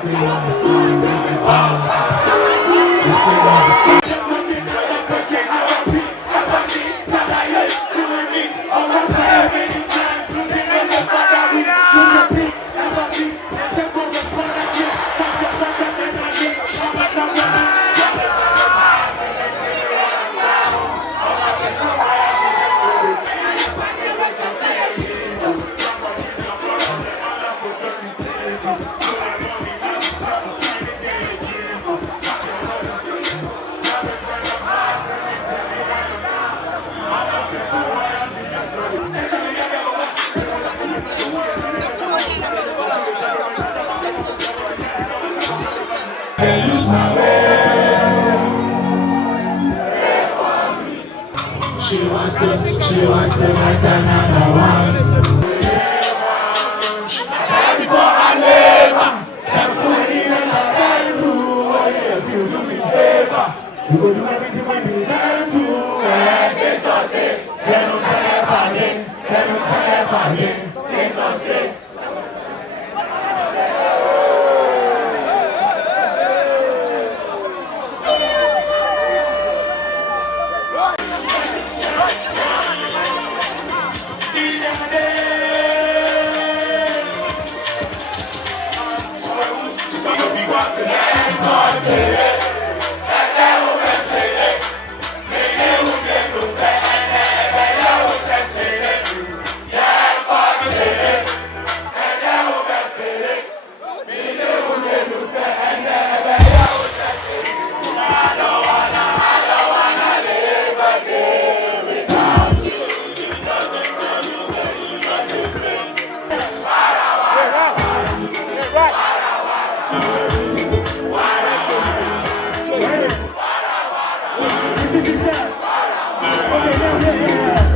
still on the sun, raise the bar. We still on the sun. I lose my way. She wants to like another one. Before I live, somebody that I can do. If you do me favor, you will do everything when you learn to. Get on it, get on it, get on it, get on it. Yeah.